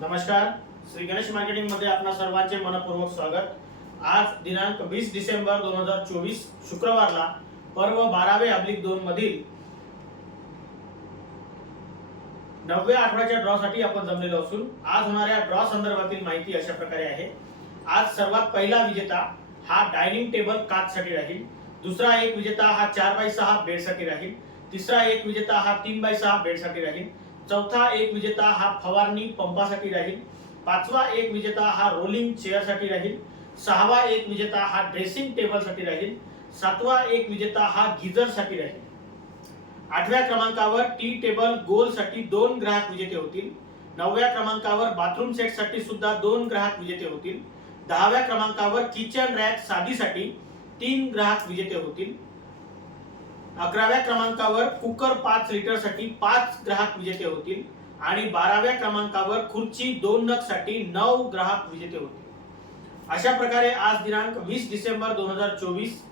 नमस्कार श्री गणेश मार्केटिंगमध्ये आपणा सर्वांचे मनपूर्वक स्वागत. आज दिनांक वीस डिसेंबर दोन हजार चोवीस शुक्रवारला पर्व बारावे अब्लिक दोन मधील नवव्या आठवड्याच्या ड्रॉ साठी आपण जमलेलो असून आज होणाऱ्या ड्रॉ संदर्भातील माहिती अशा प्रकारे आहे. आज सर्वात पहिला विजेता हा डायनिंग टेबल काच साठी राहील. दुसरा एक विजेता हा चार बाय सहा बेडसाठी राहील. तिसरा एक विजेता हा तीन बाय सहा बेडसाठी राहील. चौथा एक विजेता हा फवारणी पंपासाठी राहील. पाचवा एक विजेता हा रोलिंग चेअरसाठी राहील. सहावा एक विजेता हा ड्रेसिंग टेबलसाठी राहील. सातवा एक विजेता हा गिझरसाठी राहील. आठव्या क्रमांकावर टी टेबल गोलसाठी दोन ग्राहक विजेते होतील. नवव्या क्रमांकावर बाथरूम सेटसाठी सुद्धा दोन ग्राहक विजेते होतील. दहाव्या क्रमांकावर किचन रॅक साधीसाठी तीन ग्राहक विजेते होतील. अकराव्या क्रमांकावर कुकर पाच लिटरसाठी पाच ग्राहक विजेते होतील आणि बाराव्या क्रमांकावर खुर्ची दोन नगसाठी नऊ ग्राहक विजेते होतील. अशा प्रकारे आज दिनांक वीस डिसेंबर दोन हजार चोवीस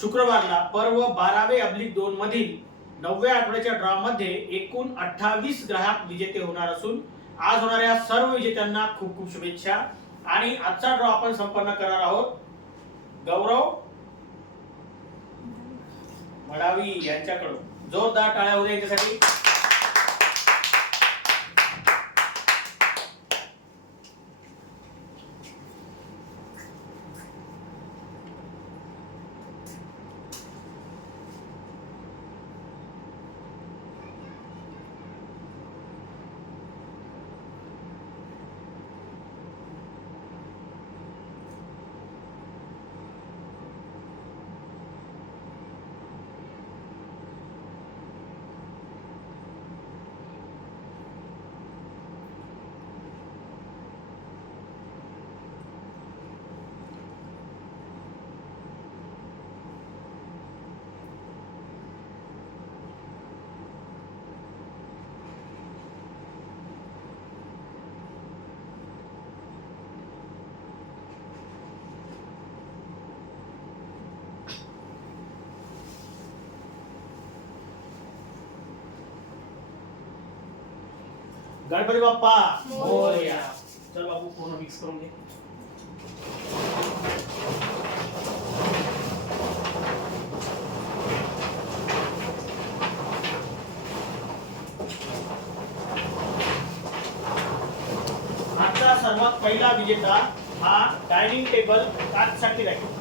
शुक्रवारला पर्व बारावे अब्लिक दोन मधील नवव्या आठवड्याच्या ड्रॉ मध्ये एकूण अठ्ठावीस ग्राहक विजेते होणार असून आज होणाऱ्या सर्व विजेत्यांना खूप खूप शुभेच्छा. आणि आजचा ड्रॉ आपण संपन्न करणार आहोत. गौरव मडावी यांच्याकडून. जोरदार टाळ्या होत्या यांच्यासाठी. गणपती बाप्पा. मोरया. चल बापू पूर्ण मिक्स करून घे. आजचा सर्वात पहिला विजेता हा डायनिंग टेबल काचसाठी राहील.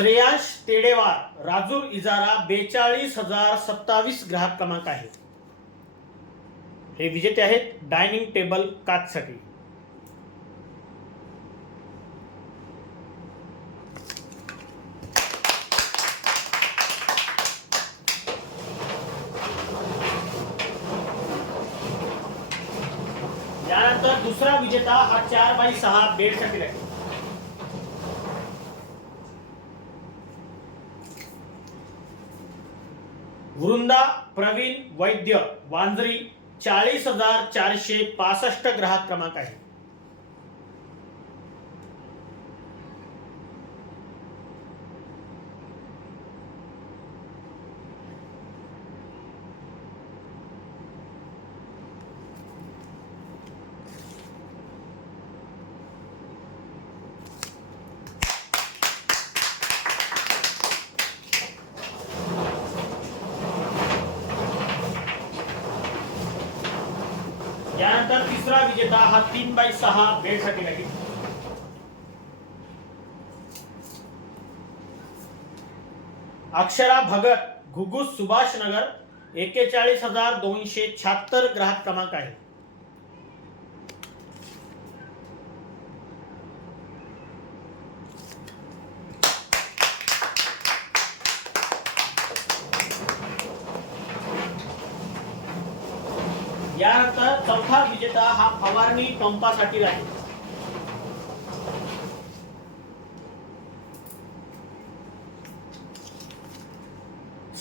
श्रेयांश तेडेवार राजूर इजारा बेचाळीस हजार सत्तावीस ग्राहक क्रमांक आहे. हे विजेते आहेत डायनिंग टेबल काचसाठी. यानंतर दुसरा विजेता हा चार बाय सहा बेडसाठी राहील. वैद्य वांजरी चाळीस हजार चारशे पासष्ट ग्राहक क्रमांक आहे. यानंतर तिसरा विजेता हा तीन बाय सहा बेडसाठी लागेल अक्षरा भगत घुगुस सुभाष नगर एकेचाळीस हजार दोनशे शहात्तर ग्राहक क्रमांक आहे. यानंतर चौथा विजेता हा फवारणी पंपासाठी राहील.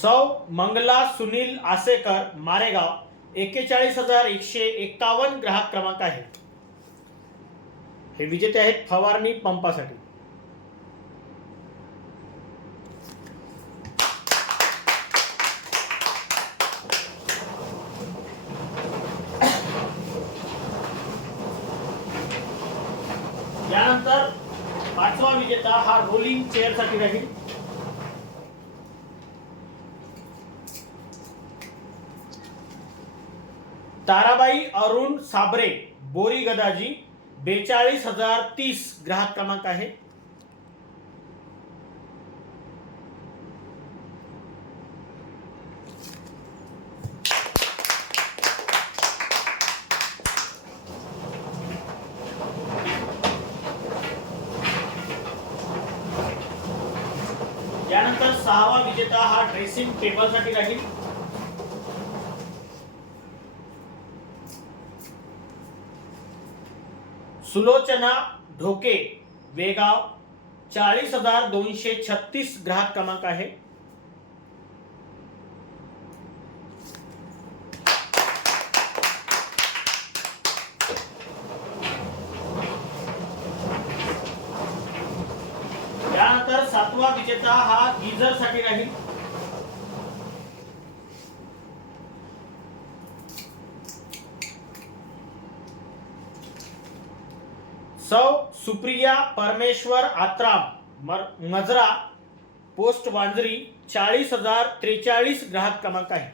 सौ मंगला सुनील आसेकर मारेगाव एकेचाळीस हजार एकशे एक्कावन्न ग्राहक क्रमांक आहे. हे विजेते आहेत फवारणी पंपासाठी यानंतर पाचवा हा रोलिंग चेअरसाठी राहील. ताराबाई अरुण साबरे बोरी गदाजी बेचाळीस हजार तीस ग्राहक क्रमांक आहे यानंतर सहावा विजेता हा ड्रेसिंग टेबलसाठी राहील. सुलोचना ढोके वेगाव चाळीस हजार दोनशे छत्तीस ग्राहक क्रमांक आहे यानंतर सातवा विजेता हा साठी राहील. सौ सुप्रिया परमेश्वर आत्राम मजरा पोस्ट वांजरी चाळीस हजार त्रेचाळीस ग्राहक क्रमांक आहे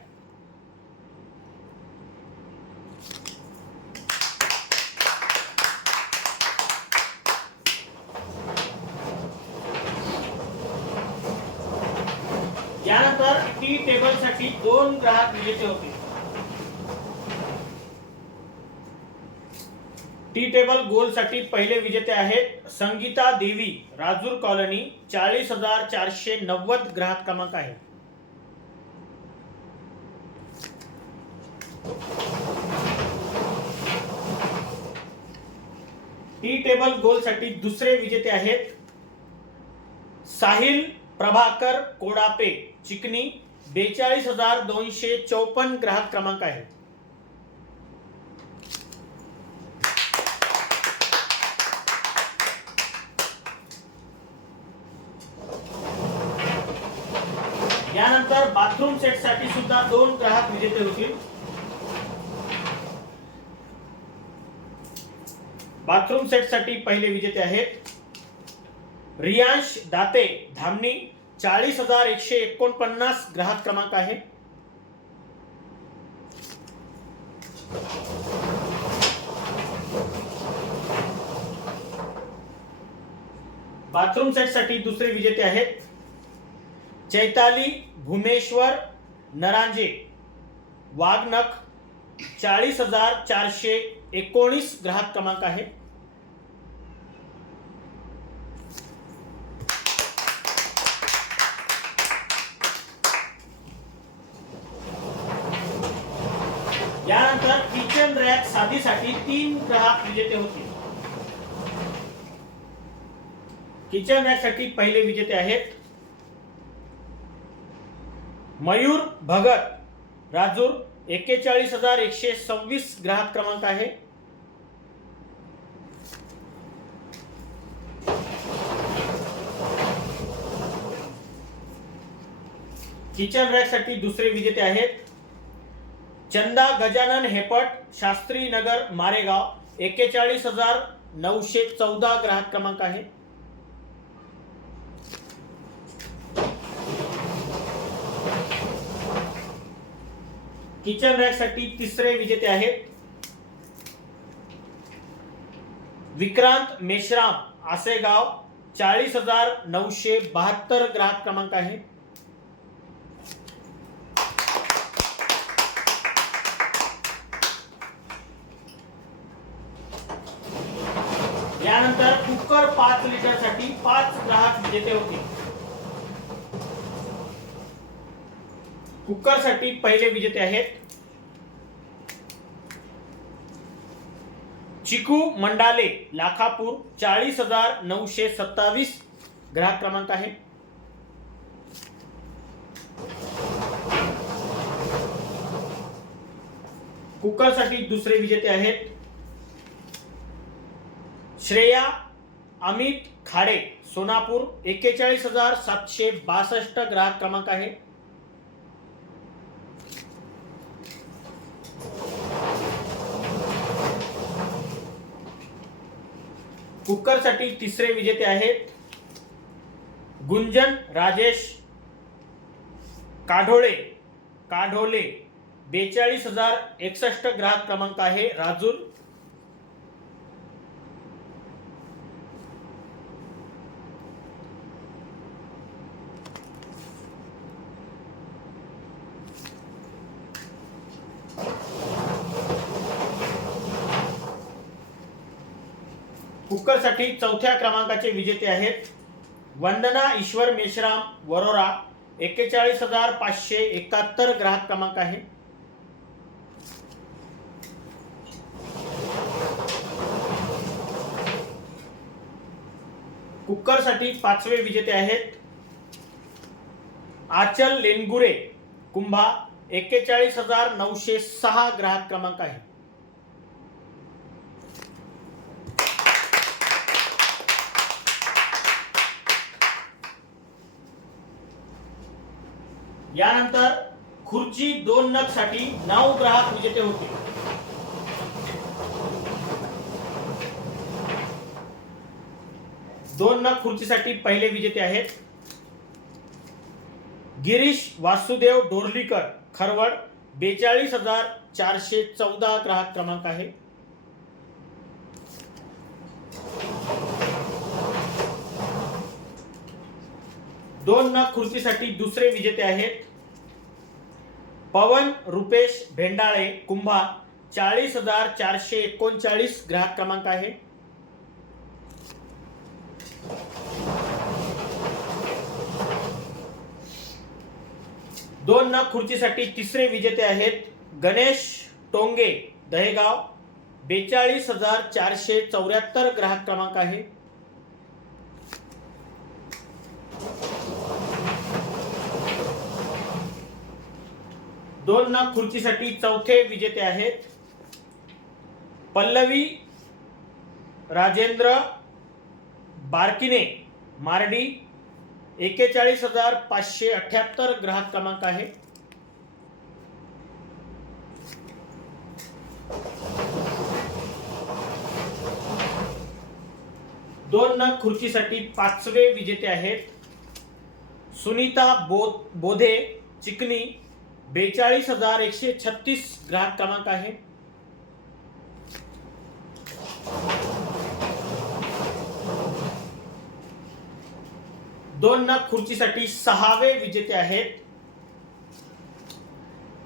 यानंतर टी टेबलसाठी दोन ग्राहक विजेते होते टी टेबल गोलसाठी पहिले विजेते आहेत संगीता देवी राजूर कॉलनी चाळीस हजार चारशे नव्वद ग्राहक क्रमांक आहे. टी टेबल गोलसाठी दुसरे विजेते आहेत साहिल प्रभाकर कोडापे चिकनी बेचाळीस हजार दोनशे चौपन्न ग्राहक क्रमांक आहे. यानंतर बाथरूम सेटसाठी सुद्धा दोन ग्राहक विजेते होतील. बाथरूम सेटसाठी पहिले विजेते आहेत. रियांश दाते धामणी चाळीस हजार एकशे एकोणपन्नास ग्राहक क्रमांक आहे. बाथरूम सेटसाठी दुसरे विजेते आहेत. चैताली भूमेश्वर नरांजे वाघनख चाळीस हजार चारशे एकोणीस ग्राहक क्रमांक आहे. यानंतर किचन रॅक साधीसाठी तीन ग्राहक विजेते होते. किचन रॅकसाठी पहिले विजेते आहेत मयूर भगत राजूर एक्केचाळीस हजार एकशे सव्वीस ग्राहक क्रमांक आहे. किचन रॅकसाठी दुसरे विजेते आहेत. चंदा गजानन हेपट शास्त्री नगर मारेगाव एक्केचाळीस हजार नऊशे चौदा ग्राहक क्रमांक आहे. किचन रॅकसाठी तिसरे विजेते आहेत. विक्रांत मेश्राम असे गाव चाळीस हजार नऊशे बहात्तर ग्राहक क्रमांक आहे यानंतर कुकर पाच लिटरसाठी पाच ग्राहक विजेते होते कुकरसाठी पहिले विजेते आहेत चिकू मंडाले लाखापूर चाळीस हजार नऊशे सत्तावीस ग्राहक क्रमांक आहे. कुकरसाठी दुसरे विजेते आहेत. श्रेया अमित खाडे सोनापूर एक्केचाळीस हजार सातशे बासष्ट ग्राहक क्रमांक आहे. कुकरसाठी तिसरे विजेते आहेत. गुंजन राजेश काढोळे काढोले बेचाळीस हजार एकसष्ट ग्राहक क्रमांक आहे. राजूर कुकरसाठी चौथ्या क्रमांकाचे विजेते आहेत. वंदना ईश्वर मेश्राम वरोरा एक्केचाळीस हजार पाचशे एकाहत्तर ग्राहक क्रमांक आहे. कुकरसाठी पाचवे विजेते आहेत. आचल लेनगुरे कुंभा एक्केचाळीस हजार नऊशे सहा ग्राहक क्रमांक आहे. यानंतर खुर्ची दोन नगसाठी नऊ ग्राहक विजेते होते. दोन नग खुर्चीसाठी पहिले विजेते आहेत गिरीश वासुदेव डोरलीकर खरवड बेचाळीस हजार चारशे चौदा ग्राहक क्रमांक आहे. दोन नग खुर्चीसाठी दुसरे विजेते आहेत. पवन रुपेश भेंडाळे कुंभा चाळीस हजार चारशे एकोणचाळीस ग्राहक क्रमांक आहे. दोन नग खुर्चीसाठी तिसरे विजेते आहेत. गणेश टोंगे दहेगाव बेचाळीस हजार चारशे चौऱ्याहत्तर ग्राहक क्रमांक आहे. दोन नग खुर्चीसाठी चौथे विजेते आहेत. पल्लवी राजेंद्र बारकिने मारडी एक्केचाळीस हजार पाचशे अठ्याहत्तर ग्राहक क्रमांक आहे. दोन नग खुर्चीसाठी पाचवे विजेते आहेत. सुनीता बो बोधे चिकनी बेचाळीस हजार एकशे छत्तीस ग्राहक क्रमांक आहे. दोन नग खुर्चीसाठी सहावे विजेते आहेत.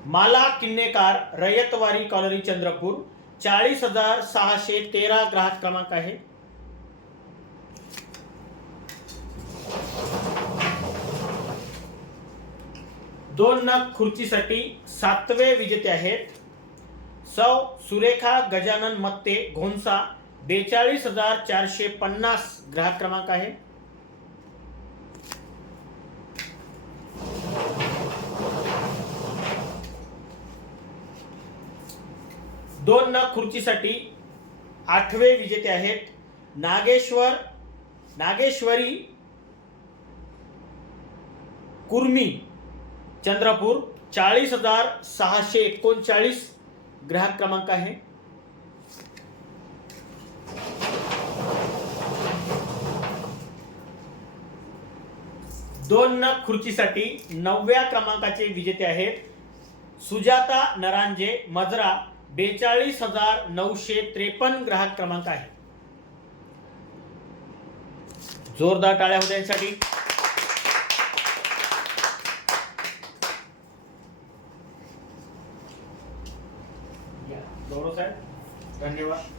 माला किन्नेकार रयतवारी कॉलनी चंद्रपूर चाळीस हजार सहाशे तेरा ग्राहक क्रमांक आहे. दोन नग खुर्चीसाठी सातवे विजेते आहेत. सौ सुरेखा गजानन मत्ते घोंसा बेचाळीस हजार चारशे पन्नास ग्राहक क्रमांक आहे. दोन नग खुर्चीसाठी आठवे विजेते आहेत. नागेश्वर नागेश्वरी कुर्मी चंद्रपूर चाळीस हजार सहाशे एकोणचाळीस ग्राहक क्रमांक आहे. दोन नग खुर्चीसाठी नवव्या क्रमांकाचे विजेते आहेत. सुजाता नरांजे मजरा बेचाळीस हजार नऊशे त्रेपन्न ग्राहक क्रमांक आहे. जोरदार टाळ्या होत्या यांसाठी या, गौरव साहेब धन्यवाद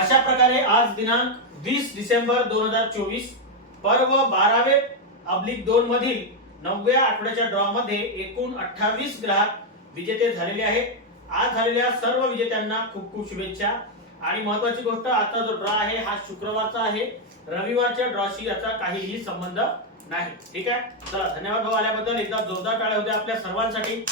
अशा प्रकारे आज दिनांक वीस डिसेंबर दोन हजार चोवीस पर्व बारावे अब्लिक दोन मधील नवव्या आठवड्याच्या ड्रॉ मध्ये एकूण अठ्ठावीस ग्राहक विजेते झालेले आहेत. आज झालेल्या सर्व विजेत्यांना खूप खूप शुभेच्छा. आणि महत्वाची गोष्ट आता जो ड्रॉ आहे हा शुक्रवारचा आहे. रविवारच्या ड्रॉशी याचा काहीही संबंध नाही. ठीक आहे? चला धन्यवाद भाऊ आल्याबद्दल. एकदा जोरदार टाळ्या होत्या आपल्या सर्वांसाठी.